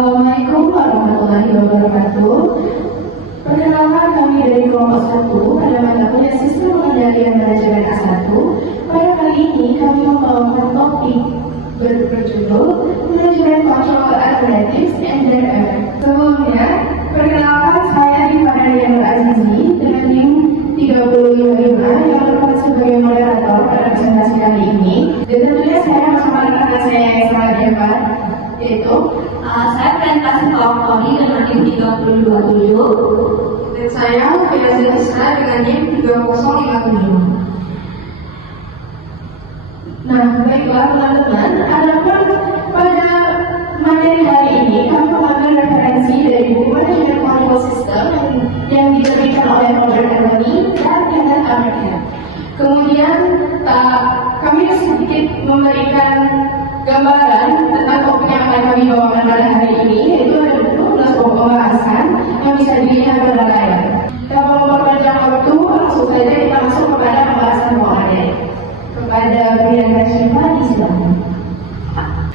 Assalamualaikum warahmatullahi wabarakatuh. Perkenalkan kami dari kelompok 1 pada mata kuliah Sistem Pengendalian Manajemen A1. Pada kali ini kami membawakan topik berjudul Manajemen Control Alternatives and Their Effect. Sebelumnya, perkenalkan saya Rifana Dianur Azizi dengan NIM 355 yang berperan sebagai moderator pada presentasi kali ini. Dan tentunya saya bersama rekan saya yang sangat hebat, yaitu saya presentasi kelompok ini dengan NIM 327 dan saya Fira Zilisa dengan NIM 3057. Nah, baiklah teman-teman, adapun pada materi hari ini kami mengambil referensi dari buku Manajemen Control System yang diterbitkan oleh Roger Company dan Kenneth American. Kemudian kami sedikit memberikan gambaran tentang topik yang akan kami bawakan pada hari ini, yaitu ada 12 pembahasan yang bisa dilihat pada layar. Tanpa memperpanjang waktu, langsung saja kita masuk kepada pembahasan materi. Kepada Brian Shiva disilakan.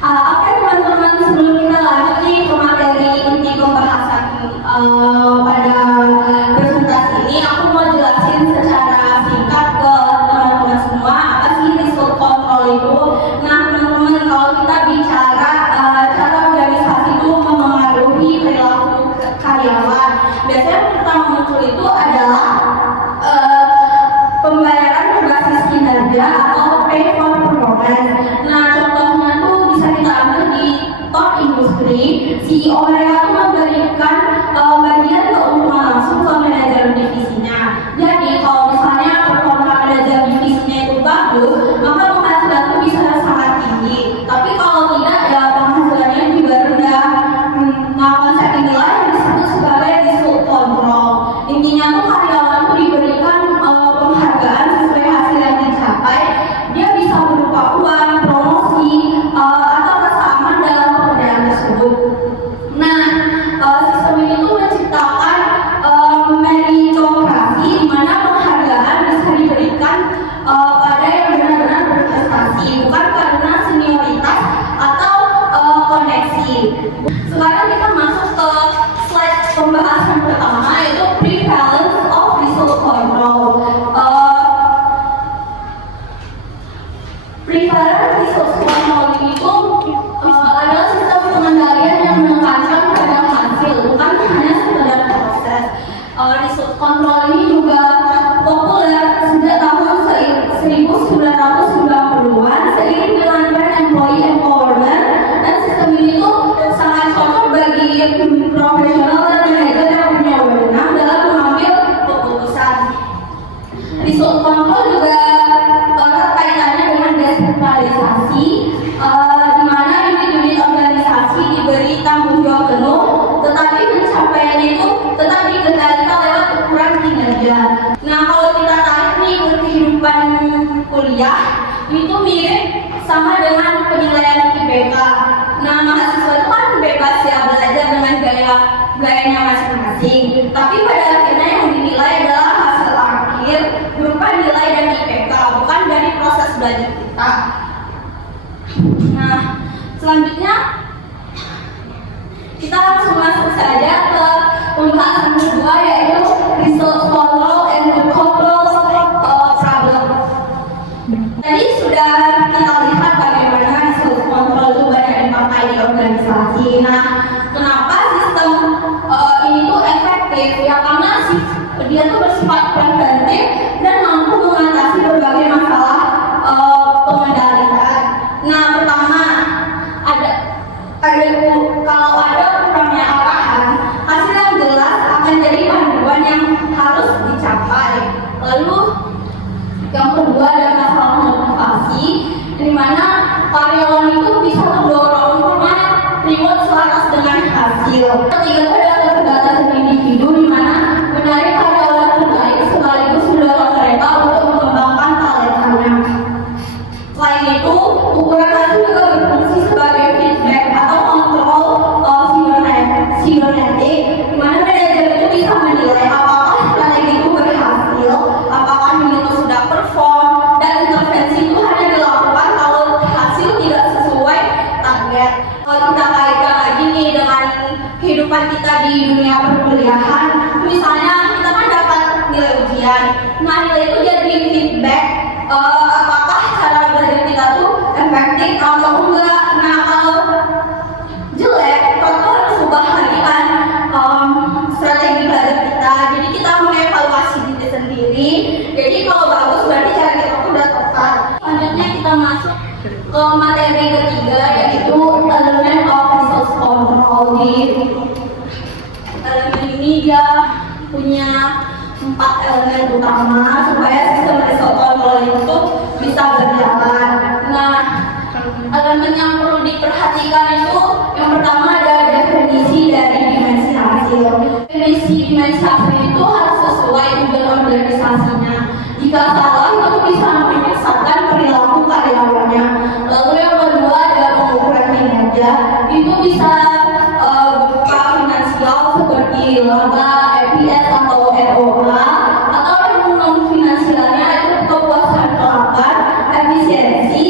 Oke teman-teman, sebelum kita lanjut nih ke materi inti pembahasan pada presentasi ini, aku mau jelasin secara singkat ke teman-teman semua apa sih result control itu. Nah teman-teman, kalau kita bicara cara organisasi itu memengaruhi perilaku karyawan, biasanya pertama muncul itu adalah pembayaran berbasis kinerja atau pay for performance. Nah, contohnya tuh bisa kita ambil di top industri. CEO mereka tuh memberikan bagian keuntungan langsung ke manajer divisinya. Jadi kalau misalnya performa manajer divisinya itu bagus, maka penghasilan itu bisa sangat tinggi. Tapi kalau tidak, ya penghasilannya juga rendah. Nah, konsep inilah yang disebut sebagai result control. Intinya tuh karyawan tuh diberikan penghargaan sesuai hasil yang dicapai. Dia bisa berupa uang, promosi, atau rasa aman dalam pekerjaan tersebut. Nah, sistem ini tuh menciptakan meritokrasi, di mana penghargaan bisa diberikan pada yang benar-benar berprestasi, bukan karena senioritas atau koneksi. Sekarang kita masuk ke slide pembahasan pertama, yaitu prevalence of result control. Prevalence result control itu adalah sistem pengendalian yang menekankan pada hasil, bukan hanya sekedar proses. Result control ini juga populer sejak tahun 1990-an seiring dengan tren employee empowerment, dan sistem ini tuh sangat cocok bagi profesional dan manajer yang punya wewenang dalam mengambil keputusan. Result control juga erat kaitannya dengan desentralisasi, di mana unit-unit organisasi diberi tanggung jawab penuh, tetapi pencapaiannya itu tetap dikendalikan lewat ukuran kinerja. Nah, kalau kita tarik nih ke kehidupan kuliah, itu mirip sama dengan penilaian IPK. Nah, mahasiswa itu kan bebas ya belajar dengan gayanya masing-masing. Tapi pada akhirnya yang dinilai adalah hasil akhir berupa nilai dan IPK, bukan dari proses belajar kita. Nah, selanjutnya kita langsung masuk saja ke pembahasan kedua, yaitu result control and the control problem. Tadi sudah kita lihat bagaimana result control itu banyak dipakai di organisasi. Nah, kenapa sistem ini tuh efektif? Ya karena dia tuh bersifat preventif dan mampu mengatasi berbagai masalah pengendalian. Nah, pertama kalau ada kurangnya arahan, hasil yang jelas akan jadi panduan yang harus dicapai. Lalu yang kedua ada masalah motivasi, di mana karyawan itu bisa terdorong karena reward selaras dengan hasil. Ketiga ada keterbatasan individu, di mana menarik karyawan terbaik sekaligus mendorong mereka untuk mengembangkan talentanya. Selain itu, ukuran hasil juga berfungsi sebagai feedback atau kontrol sinergetik, di mana manajer itu bisa menilai apakah strategi itu berhasil, apakah unit itu sudah perform, dan intervensi itu hanya dilakukan kalau hasil tidak sesuai target. Kalau kita kaitkan lagi nih dengan kehidupan kita di dunia perkuliahan. Misalnya kita kan dapat nilai ujian. Nah, nilai itu jadi feedback apakah cara belajar kita tuh efektif atau enggak. Nah, kalau jelek, kita tuh harus ubah lagi kan strategi belajar kita. Jadi kita mengevaluasi diri sendiri. Jadi kalau bagus berarti cara kita tuh udah tepat. Selanjutnya kita masuk ke materi ketiga, yaitu elemen of resource control. Di elemen ini dia punya 4 elemen utama supaya sistem resource control itu bisa berjalan. Nah, elemen yang perlu diperhatikan itu yang pertama ada definisi dari dimensi hasil. Definisi dimensi hasil itu harus sesuai tujuan organisasinya. Jika salah itu bisa menyesatkan perilaku karyawannya. Lalu yang kedua ada pengukuran kinerja. Itu bisa berupa finansial seperti laba, EPS atau ROA, atau yang non finansialnya itu kepuasan pelanggan, efisiensi,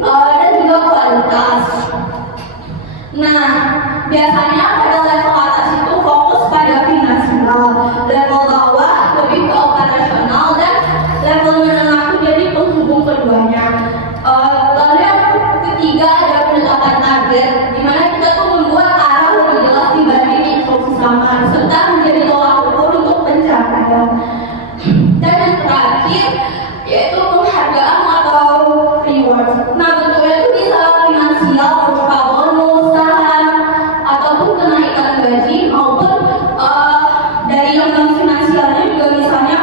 dan juga kualitas. Nah, biasanya pada level atas itu fokus pada finansial, level bawah lebih ke operasional, dan level menengah itu jadi penghubung keduanya. Lalu yang ketiga ada penetapan target, di mana kita tuh membuat arah lebih jelas dibanding instruksi samar, serta menjadi tolak ukur untuk pencapaian. Dan yang terakhir yaitu penghargaan atau reward. Nah, bentuknya itu bisa finansial berupa bonus, saham, ataupun kenaikan gaji, maupun dari yang non finansialnya juga misalnya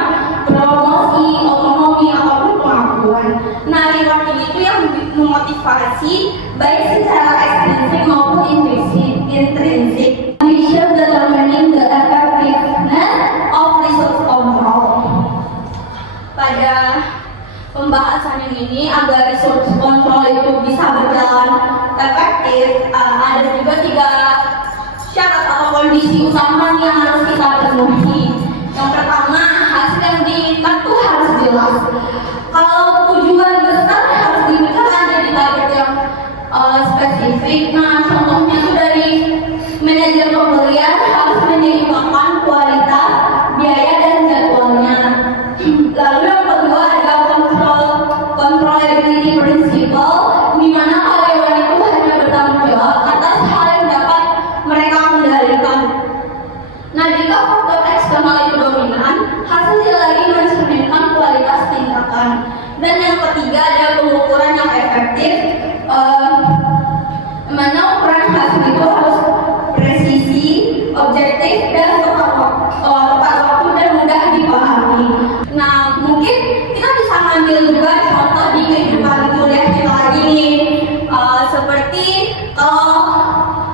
promosi, otonomi, ataupun pengakuan. Nah, reward ini itu yang memotivasi baik secara ekstrinsik maupun intrinsik. Mission determining the effectiveness of resource control. Pada pembahasan yang ini, agar resource control itu bisa berjalan efektif, ada juga 3 syarat atau kondisi utama yang harus kita penuhi. Yang pertama, hasil yang diinginkan itu harus jelas. Kalau tujuan besar harus diberikan jadi target yang spesifik. Nah, contohnya itu dari manajer pembelian harus menyeimbangkan kualitas, biaya, dan jadwalnya. Lalu yang kedua ada controllability principle, di mana karyawan itu hanya bertanggung jawab atas hal yang dapat mereka kendalikan. Nah, jika faktor eksternal itu dominan, hasilnya lagi mencerminkan kualitas tindakan. Dan yang ketiga ada pengukuran yang efektif, mana ukuran hasil itu harus presisi, objektif, dan tepat waktu dan mudah dipahami. Nah, mungkin kita bisa ambil juga contoh di kehidupan kuliah kita lagi nih, seperti kalau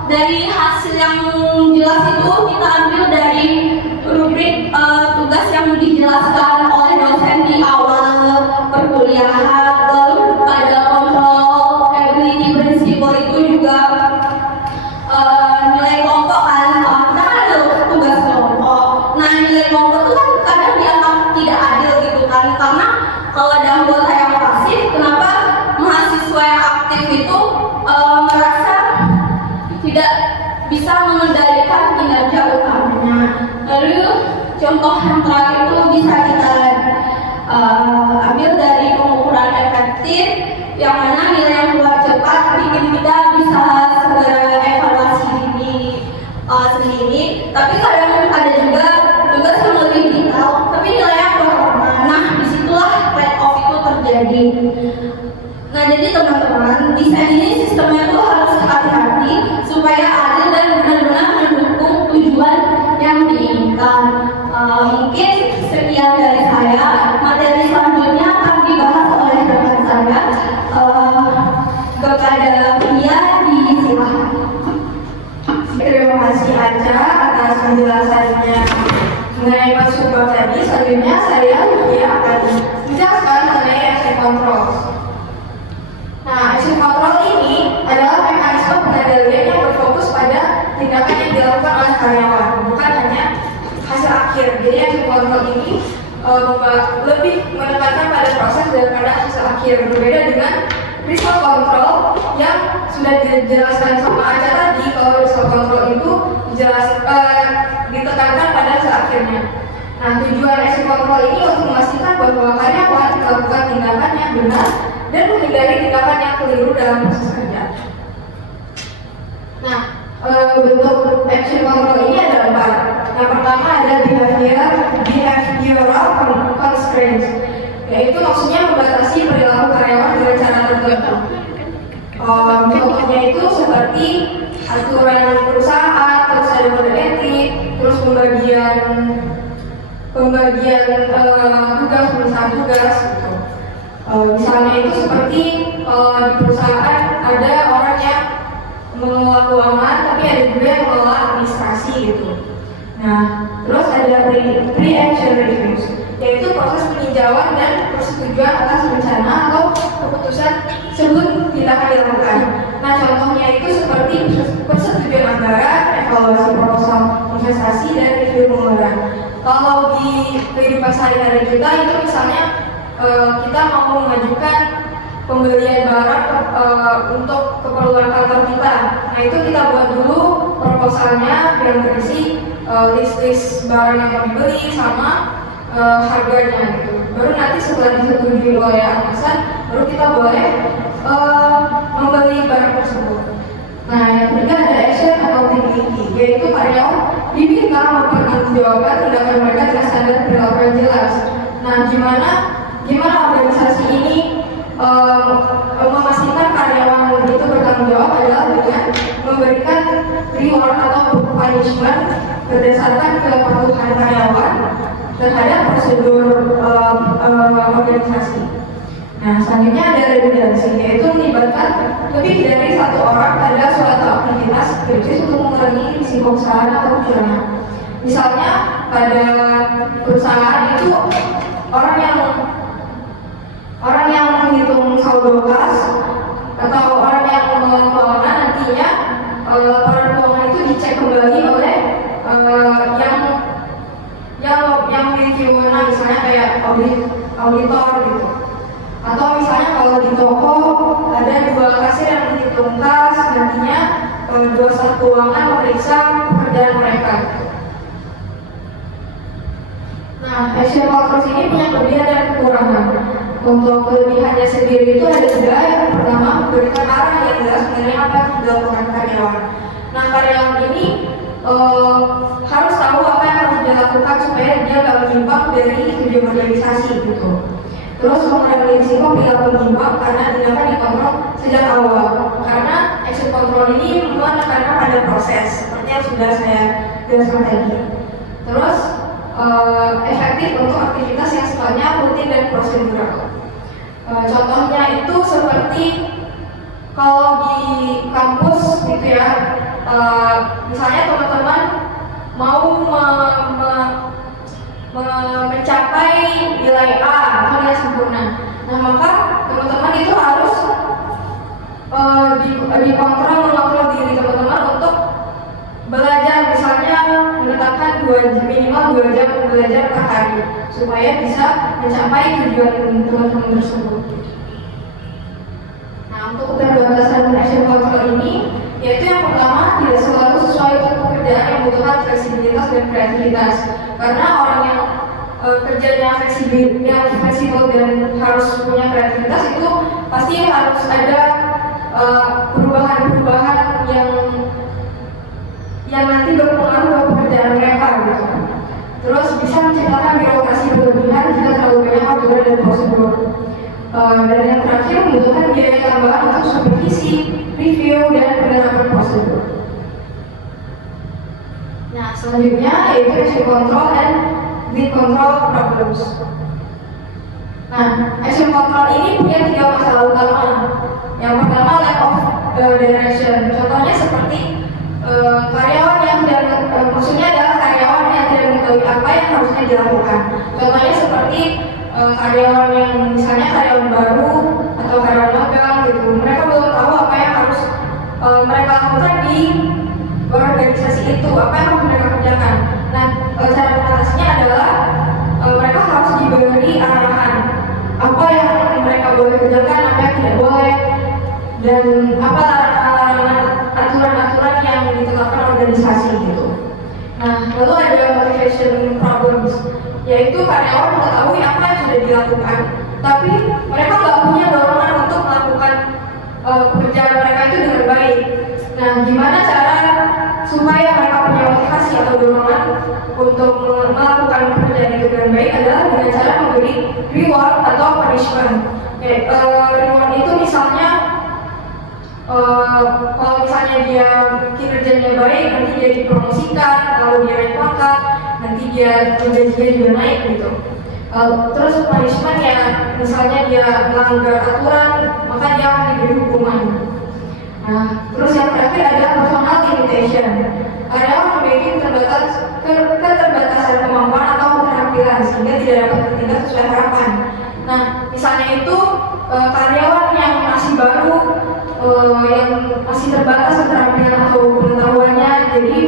dari hasil yang jelas itu kita ambil dari rubrik tugas yang dijelaskan oleh dosen di awal perkuliahan. Lalu pada controllability principle itu juga nilai kelompok kan, kita kan ada tugas kelompok. Nah, nilai kelompok itu kan kadang dianggap tidak adil gitu kan, karena kalau ada anggota yang pasif, kenapa mahasiswa yang aktif itu merasa tidak bisa mengendalikan kinerja utamanya. Lalu contoh yang terakhir itu bisa kita ambil dari pengukuran efektif, yang mana nilai yang keluar cepat bikin kita bisa segera evaluasi diri sendiri. Tapi kadang ada juga tugas yang lebih detail, tapi nilainya kurang. Nah, disitulah trade off itu terjadi. Nah, jadi teman-teman, desain ini sistemnya tuh harus hati-hati supaya adil dan benar-benar mendukung tujuan yang diinginkan. Mungkin sekian dari saya. Materi selanjutnya akan dibahas oleh rekan saya. Kepada Pia, disilahkan. Terima kasih Aca atas penjelasannya mengenai masuk bab tadi. Selanjutnya saya akan menjelaskan mengenai action control. Nah, action control ini adalah mekanisme pengendalian yang berfokus pada tindakan yang dilakukan oleh karyawan, bukan hanya hasil akhir. Jadi action control ini lebih menekankan pada proses daripada hasil akhir. Berbeda dengan result control yang sudah dijelaskan sama Aca tadi, kalau result control itu ditekankan pada seakhirnya. Nah, tujuan action control ini untuk memastikan bahwa karyawan melakukan tindakan yang benar dan menghindari tindakan yang keliru dalam proses kerja. Nah, bentuk action control ini ada 4. Yang pertama ada behavioral constraints, yaitu maksudnya membatasi perilaku karyawan dengan cara tertentu. Contohnya itu seperti aturan perusahaan, terus ada kode etik, terus pembagian tugas gitu. Misalnya itu seperti di perusahaan ada orang yang mengelola keuangan, tapi ada juga yang mengelola administrasi gitu. Nah, terus ada pre-action reviews, yaitu proses peninjauan dan persetujuan atas rencana atau keputusan sebelum tindakan dilakukan. Nah, contohnya itu seperti persetujuan anggaran, evaluasi proposal investasi, dan review pengeluaran. Kalau di kehidupan sehari-hari kita itu misalnya kita mau mengajukan pembelian barang untuk keperluan kantor kita. Nah, itu kita buat dulu proposalnya yang berisi list barang yang mau dibeli sama harganya gitu. Baru nanti setelah disetujui oleh atasan, baru kita boleh membeli barang tersebut. Nah, yang ketiga ada action accountability, yaitu karyawan diminta mempertanggungjawabkan tindakan mereka dengan standar perilaku yang jelas. Nah, gimana organisasi ini memastikan karyawan itu bertanggung jawab adalah dengan memberikan reward atau punishment berdasarkan kepatuhan karyawan terhadap prosedur organisasi. Nah, selanjutnya ada redundansi, yaitu melibatkan lebih dari satu orang pada suatu aktivitas kritis untuk mengurangi risiko kesalahan atau kecurangan. Misalnya pada perusahaan itu orang yang menghitung saldo kas atau orang yang mengelola keuangan, nantinya laporan keuangan itu dicek kembali oleh yang memiliki wewenang, misalnya kayak auditor gitu. Atau misalnya kalau di toko ada 2 kasir yang menghitung kas, nantinya 2 staf keuangan memeriksa pekerjaan mereka gitu. Nah, action control ini punya kelebihan dan kekurangan. Untuk kelebihannya sendiri itu ada 3. Yang pertama, memberikan arah yang jelas mengenai apa yang dilakukan karyawan. Nah, karyawan ini harus tahu apa yang harus dilakukan supaya dia nggak menyimpang dari tujuan organisasi gitu. Terus mengurangi risiko perilaku menyimpang karena tindakan dikontrol sejak awal. Karena action control ini menekankan pada proses, seperti yang sudah saya jelaskan tadi. Terus efektif untuk aktivitas yang sifatnya rutin dan prosedural. Contohnya itu seperti kalau di kampus gitu ya, misalnya teman-teman mau mencapai nilai A atau nilai sempurna. Nah, maka teman-teman itu harus mengontrol diri teman-teman untuk belajar, misalnya menetapkan minimal 2 jam belajar per hari supaya bisa mencapai tujuan teman-teman tersebut. Nah, untuk keterbatasan action control ini, yaitu yang pertama, tidak selalu sesuai untuk pekerjaan yang membutuhkan fleksibilitas dan kreativitas. Karena orang yang kerjanya fleksibel dan harus punya kreativitas itu pasti harus ada perubahan-perubahan yang nanti berpengaruh ke pekerjaan mereka gitu. Terus bisa menciptakan birokrasi berlebihan jika terlalu banyak aturan dan prosedur. Dan yang terakhir, membutuhkan biaya tambahan untuk supervisi, review, dan penerapan prosedur. Nah, selanjutnya yaitu action control and lead control problems. Nah, action control ini punya 3 masalah utama. Yang pertama, lack of direction. Contohnya seperti karyawan yang maksudnya adalah karyawan yang tidak mengetahui apa yang harusnya dilakukan. Contohnya seperti karyawan yang misalnya karyawan baru atau karyawan magang gitu, mereka belum tahu apa yang harus mereka lakukan di organisasi itu, apa yang harus mereka kerjakan. Nah, cara mengatasinya adalah mereka harus diberi arahan apa yang mereka boleh kerjakan, apa yang tidak boleh, dan apa aturan-aturan yang ditetapkan organisasi gitu. exploitation problems, yaitu karyawan mengetahui apa yang sudah dilakukan, tapi mereka nggak punya dorongan untuk melakukan pekerjaan mereka itu dengan baik. Nah, gimana cara supaya mereka punya motivasi atau dorongan untuk melakukan pekerjaan itu dengan baik adalah dengan cara memberi reward atau punishment. Reward itu misalnya kalau misalnya dia kinerjanya baik, nanti dia dipromosikan, kalau dia naik pangkat, nanti dia gajinya juga naik gitu. Terus punishment ya, misalnya dia melanggar aturan, maka dia akan diberi hukuman. Nah, terus yang terakhir adalah personal limitation. Karyawan memiliki keterbatasan kemampuan atau keterampilan sehingga tidak dapat bertindak sesuai harapan. Nah, misalnya itu karyawan yang masih baru, yang masih terbatas keterampilan atau pengetahuannya, jadi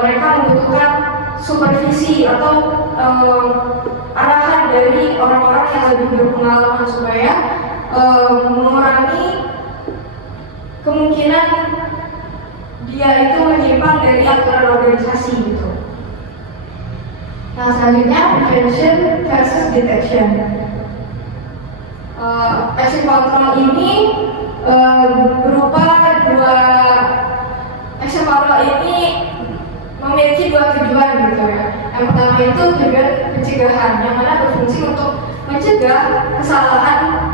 mereka membutuhkan supervisi atau arahan dari orang-orang yang lebih berpengalaman supaya mengurangi kemungkinan dia itu menyimpang dari aturan organisasi gitu. Nah, selanjutnya prevention versus detection. Action control ini berupa dua. Action control ini memiliki dua tujuan gitu ya. Yang pertama itu tujuan pencegahan, yang mana berfungsi untuk mencegah kesalahan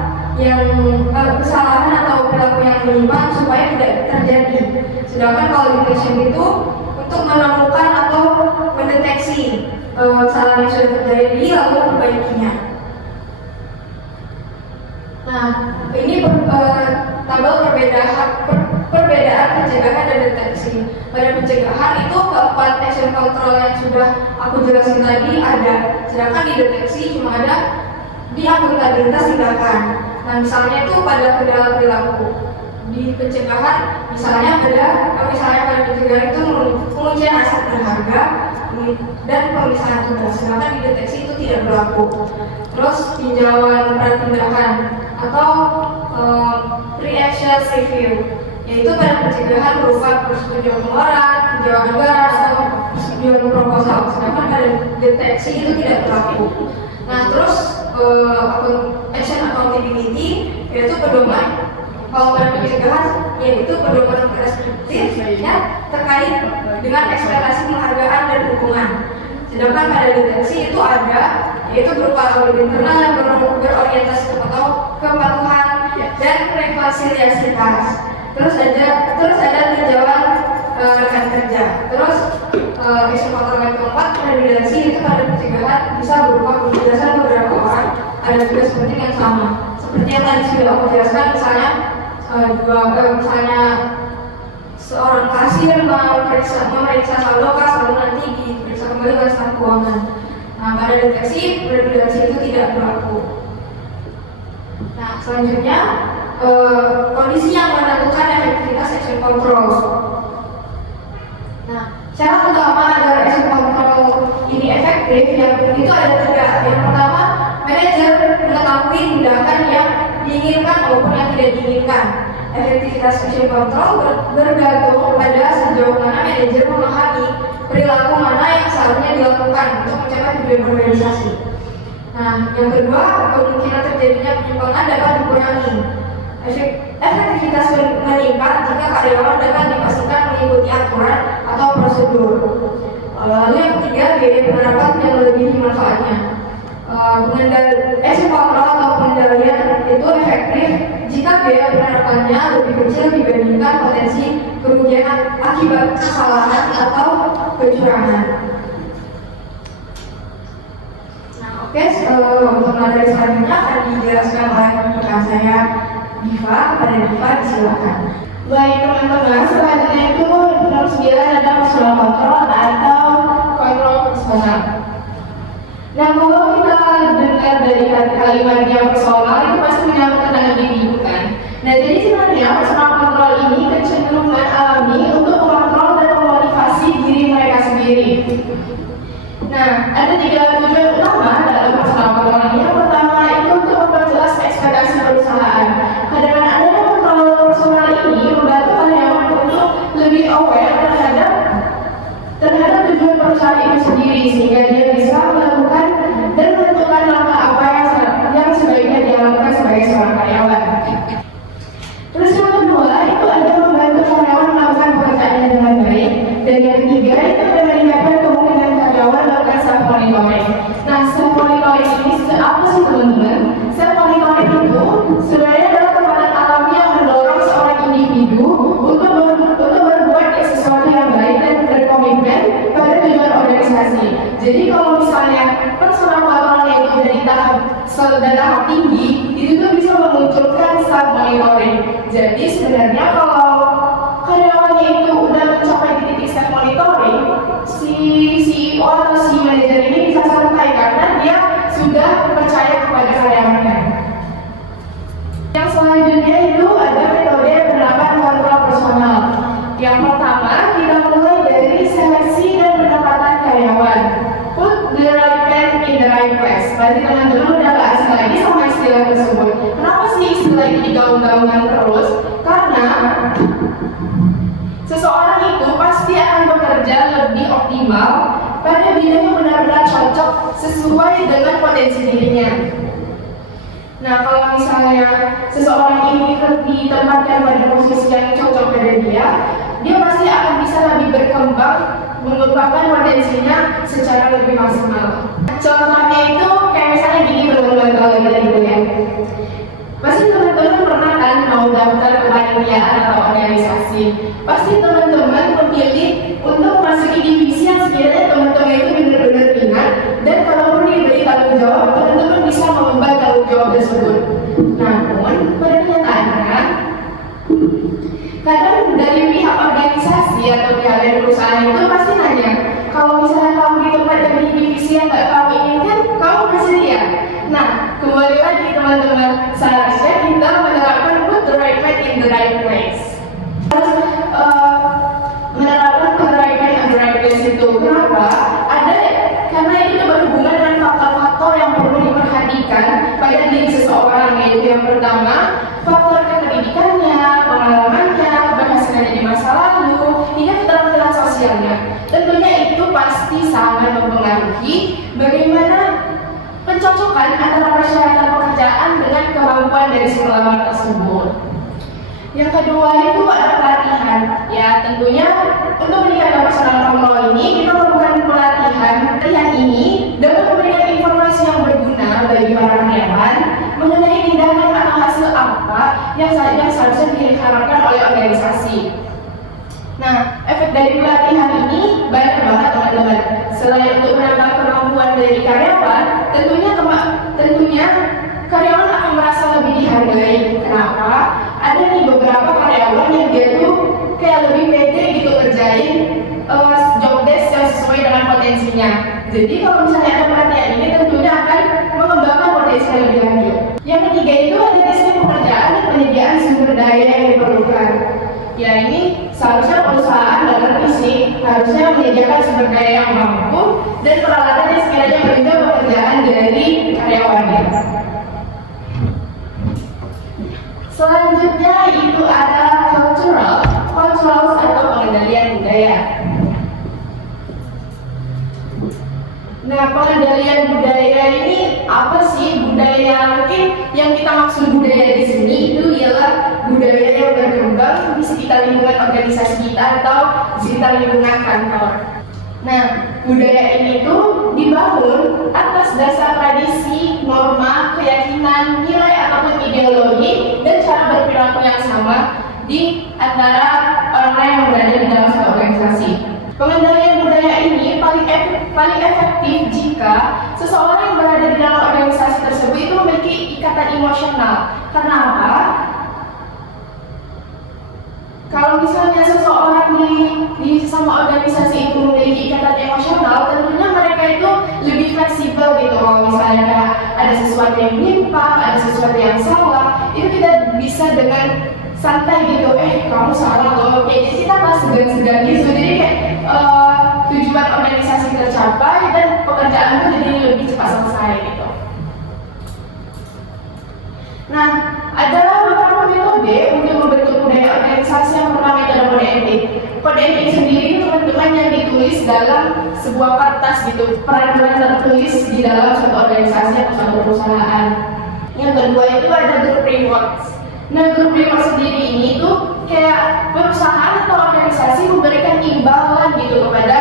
atau perilaku yang menyimpang supaya tidak terjadi. Sedangkan kalau detection itu untuk menemukan atau mendeteksi kesalahan yang sudah terjadi lalu memperbaikinya. Nah, ini tabel perbedaan pencegahan dan deteksi. Pada pencegahan itu keempat action control yang sudah aku jelasin tadi ada, sedangkan di deteksi cuma ada di akuntabilitas tindakan. Nah, misalnya itu pada kendala perilaku. Di pencegahan misalnya pada pencegahan itu penguncian aset berharga dan pemisahan tugas, sedangkan di deteksi itu tidak berlaku. Terus tinjauan pratindakan atau pre-action review, yaitu pada pencegahan berupa persetujuan pengeluaran, tinjauan anggaran atau persetujuan proposal, sedangkan pada deteksi itu tidak berlaku. Nah, terus action accountability, yaitu pedoman. Kalau pada pencegahan, yaitu pedoman preskriptif terkait dengan ekspektasi penghargaan dan hukuman. Sedangkan pada deteksi itu ada, yaitu berupa audit internal yang berorientasi kepatuhan dan rekonsiliasitas. Terus ada tinjauan rekan kerja. Terus action control yang keempat, remediasi itu pada pencegahan bisa berupa penjelasan beberapa orang ada tugas penting yang sama. Seperti yang tadi sudah aku jelaskan, misalnya seorang kasir memeriksa saldo kas, lalu nanti diperiksa kembali oleh staf keuangan. Nah, pada deteksi itu tidak berlaku. Nah, selanjutnya kondisi yang menentukan efektivitas action control. Nah, cara utama agar action control ini efektif itu ada tiga. Yang pertama, manajer mengetahui tindakan yang diinginkan maupun yang tidak diinginkan. Efektivitas action control bergantung pada sejauh mana manajer memahami perilaku mana yang seharusnya dilakukan untuk mencapai tujuan organisasi. Nah, yang kedua, kemungkinan terjadinya penyimpangan dapat dikurangi. Efektivitas meningkat jika karyawan dapat dipastikan mengikuti aturan atau prosedur. Lalu yang ketiga, biaya penerapan yang melebihi manfaatnya. Action control atau pengendalian itu efektif jika biaya penerapannya lebih kecil dibandingkan potensi kerugian akibat kesalahan atau kecurangan. Nah, oke, untuk materi selanjutnya akan dijelaskan oleh rekan saya Diva. Kepada Diva, silakan. Baik teman-teman, selanjutnya itu nomor 9 ada personal control atau kontrol personal. Nah, kalau kita dengar dari kalimat yang personal itu pasti menyangkut tentang diri, bukan? Nah, jadi sebenarnya personal control ini kecenderungan alami untuk mengontrol dan memotivasi diri mereka sendiri. Nah, ada 3 tujuan utama dalam personal control ini. Yang pertama itu untuk memperjelas ekspektasi perusahaan. Dengan adanya kontrol personal ini membantu karyawan untuk lebih aware terhadap tujuan perusahaan itu sendiri. dan tahap tinggi, itu tuh bisa memunculkan self monitoring. Jadi sebenarnya kalau karyawannya itu udah mencapai di titik self monitoring, si CEO atau si manajer ini bisa santai karena dia sudah percaya kepada karyawannya. Yang selanjutnya itu ada metode penerapan kontrol personal. Yang pertama, kita mulai dari seleksi dan penempatan karyawan. Put the right man in the right place. Berarti teman-teman udah gak asing lagi sama istilah tersebut. Kenapa sih istilah ini digaung-gaungkan terus? Karena seseorang itu pasti akan bekerja lebih optimal pada bidang yang benar-benar cocok sesuai dengan potensi dirinya. Nah, kalau misalnya seseorang ini ditempatkan pada posisi yang cocok pada dia pasti akan bisa lebih berkembang, mengembangkan potensinya secara lebih maksimal. Contohnya itu kayak misalnya gini berlomba-lomba gitu ya. Pasti teman-teman pernah kan mau daftar kepanitiaan atau organisasi. Pasti teman-teman memilih untuk masuki divisi yang sekiranya teman-teman itu benar-benar minat, dan kalaupun diberi tanggung jawab, teman-teman bisa mengemban tanggung jawab tersebut. Namun pada kenyataannya, kadang dari pihak organisasi atau pihak dari perusahaan itu pasti nanya, kalau misalnya kamu ditempatkan di divisi yang gak kamu inginkan, kamu bersedia? Nah, kembali lagi teman-teman, seharusnya kita menerapkan put the right man in the right place. Harus menerapkan put the right man in the right place itu. Kenapa? Karena itu berhubungan dengan faktor-faktor yang perlu diperhatikan pada diri seseorang, yaitu yang pertama, faktor kependidikannya, pengalamannya, keberhasilannya di masa lalu, hingga keterampilan sosialnya. Tentunya itu pasti sangat mempengaruhi bagaimana pencocokan antara persyaratan pekerjaan dengan kemampuan dari si pelamar tersebut. Yang kedua itu ada pelatihan. Ya, tentunya untuk meningkatkan personal control ini kita melakukan pelatihan. Pelatihan ini dapat memberikan informasi yang berguna bagi para karyawan mengenai tindakan atau hasil apa yang seharusnya diharapkan oleh organisasi. Nah, efek dari pelatihan ini banyak banget teman-teman. Selain untuk menambah kemampuan dari karyawan, tentunya karyawan akan merasa lebih dihargai. Kenapa? Ada nih beberapa karyawan yang dia tuh kayak lebih pede gitu kerjain job desk yang sesuai dengan potensinya. Jadi kalau misalnya ada pelatihan ini tentunya akan mengembangkan potensi lebih lanjut. Yang ketiga itu ada disiplin pekerjaan dan penyediaan sumber daya yang diperlukan. Ya, ini seharusnya perusahaan dalam visi harusnya menyediakan sumber daya yang mampu dan peralatan yang sekiranya menunjang pekerjaan dari karyawannya. Selanjutnya itu ada cultural atau pengendalian budaya. Nah, pengendalian budaya ini apa sih? Budaya, mungkin yang kita maksud budaya di sini itu ialah budaya yang berkembang di sekitar lingkungan organisasi kita atau di sekitar lingkungan kantor. Nah, budaya ini tuh dibangun atas dasar tradisi, norma, keyakinan, nilai ataupun ideologi dan cara berperilaku yang sama di antara orang-orang yang berada di dalam suatu organisasi. Pengendalian budaya ini paling efektif jika seseorang yang berada di dalam organisasi tersebut itu memiliki ikatan emosional. Karena apa? Kalau misalnya seseorang di sama organisasi itu memiliki ikatan emosional, tentunya mereka itu lebih fleksibel gitu. Kalau misalnya ada sesuatu yang menyimpang, ada sesuatu yang salah, itu kita bisa dengan santai gitu, kamu salah loh, kayak kita nggak segan-segan gitu. Jadi kayak tujuan organisasi tercapai dan pekerjaan itu jadi lebih cepat selesai gitu. Nah, adalah beberapa metode untuk membentuk budaya organisasi. Yang pertama itu ada kode etik. Kode etik sendiri teman-teman yang ditulis dalam sebuah kertas gitu, peraturan tertulis di dalam suatu organisasi atau suatu perusahaan. Yang kedua itu ada group rewards. Nah, group reward sendiri ini tuh kayak perusahaan atau organisasi memberikan imbalan gitu kepada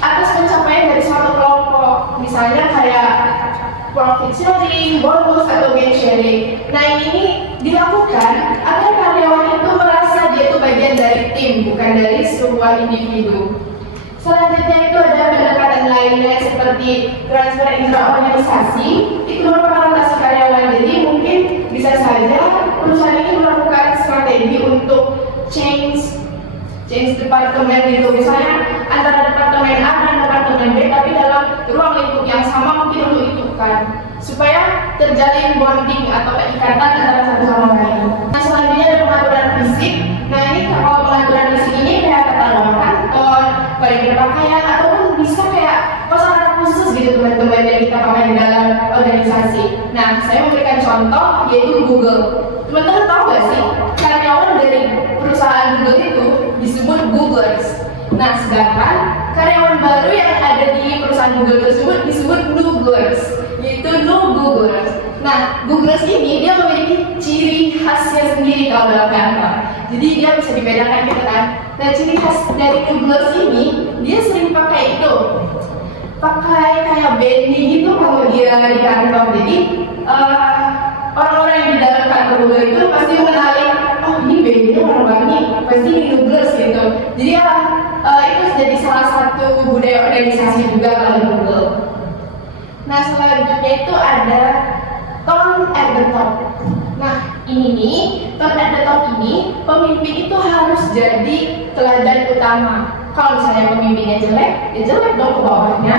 atas pencapaian dari suatu kelompok. Misalnya kayak profit sharing, bonus, atau gain sharing. Nah, ini dilakukan agar karyawan itu merasa dia itu bagian dari tim, bukan dari sebuah individu. Selanjutnya itu ada pendekatan lainnya seperti transfer intra organisasi. Itu merupakan rotasi karyawan. Jadi mungkin bisa saja perusahaan ini melakukan strategi untuk change departemen gitu, misalnya antara departemen A dan departemen B, tapi dalam ruang lingkup yang sama mungkin untuk itu kan, supaya terjalin bonding atau ikatan antara satu sama lain. Nah selanjutnya ada pengaturan fisik. Nah ini kalau pengaturan fisik ini kayak tata ruang kantor, balik berpakaian, ataupun bisa kayak kosan khusus gitu teman-teman yang kita pakai di dalam organisasi. Nah saya memberikan contoh yaitu Google. Teman-teman tahu gak sih karyawan dari perusahaan Google itu disebut Googlers. Nah sedangkan karyawan baru yang ada di perusahaan Google tersebut disebut Nooglers, yaitu no Googlers. Nah Googlers ini dia memiliki ciri khasnya sendiri kalau dalam kantor. Jadi dia bisa dibedakan gitu kan. Nah ciri khas dari Googlers ini dia sering pakai itu, pakai kayak bendy gitu kalau dia di kantor. Jadi orang-orang yang di dalam kantor Google itu pasti mengenali, oh ini bendy orang ini pasti ini Googlers gitu. Jadi itu jadi salah satu budaya organisasi juga kalau di Google. Nah selanjutnya itu ada tone at the top. Nah ini nih, tone at the top ini pemimpin itu harus jadi teladan utama. Kalau misalnya pemimpinnya jelek, ya jelek dong ke bawahnya.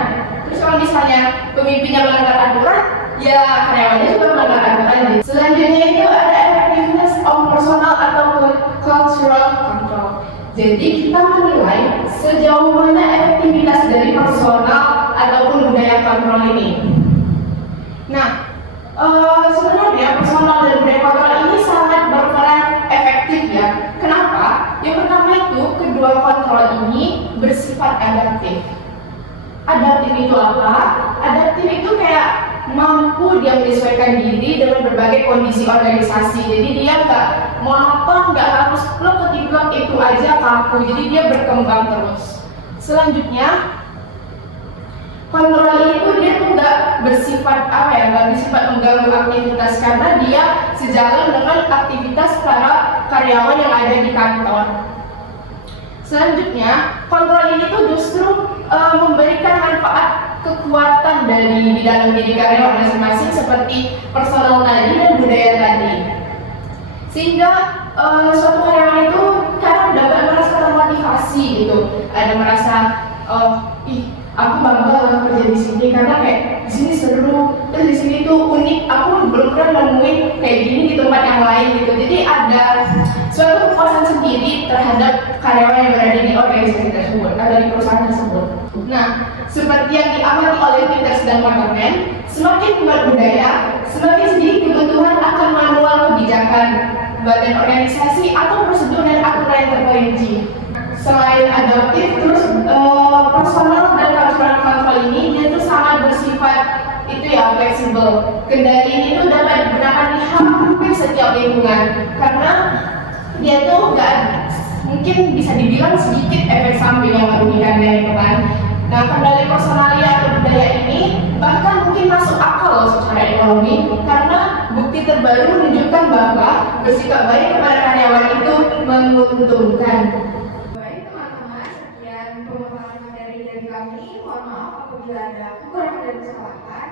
Terus kalau misalnya pemimpinnya melanggar aturan, ya karyawannya juga melanggar aturan. Selanjutnya itu ada effectiveness of personal ataupun cultural control. Jadi kita menilai sejauh mana efektivitas dari personal ataupun budaya kontrol ini. Nah, sebenarnya personal dan budaya kontrol ini sangat berperan efektif ya. Kenapa? Yang pertama itu kedua kontrol ini bersifat adaptif. Adaptif itu apa? Adaptif itu kayak mampu dia menyesuaikan diri dengan berbagai kondisi organisasi. Jadi dia nggak monoton, nggak harus plek itu aja kaku. Jadi dia berkembang terus. Selanjutnya kontrol itu dia tuh nggak bersifat nggak bersifat mengganggu aktivitas karena dia sejalan dengan aktivitas para karyawan yang ada di kantor. Selanjutnya kontrol ini tuh justru memberikan manfaat kekuatan di dalam diri karyawan masing-masing seperti personal tadi dan budaya tadi, sehingga suatu karyawan itu kadang dapat merasa termotivasi gitu, ada merasa aku bangga kerja di sini karena kayak di sini seru, terus di sini tuh unik, aku belum pernah nemuin kayak gini di tempat yang lain gitu. Jadi ada suatu kepuasan sendiri terhadap karyawan yang berada di organisasi tersebut atau di perusahaan tersebut. Nah, seperti yang diamati oleh Peters dan Waterman, semakin kuat budaya, semakin sedikit kebutuhan akan manual kebijakan badan organisasi atau prosedur dan aturan yang terperinci. Selain adaptif, terus personal dan cultural control ini dia tuh sangat bersifat fleksibel. Kendali ini tuh dapat digunakan di hampir setiap lingkungan karena dia tuh mungkin bisa dibilang sedikit efek samping yang merugikan itu kan. Nah kendali personalia atau budaya ini bahkan mungkin masuk akal loh secara ekonomi karena bukti terbaru menunjukkan bahwa bersikap baik kepada karyawan itu menguntungkan. Sekian pemaparan materi dari kami. Mohon maaf apabila ada kekurangan dan kesalahan.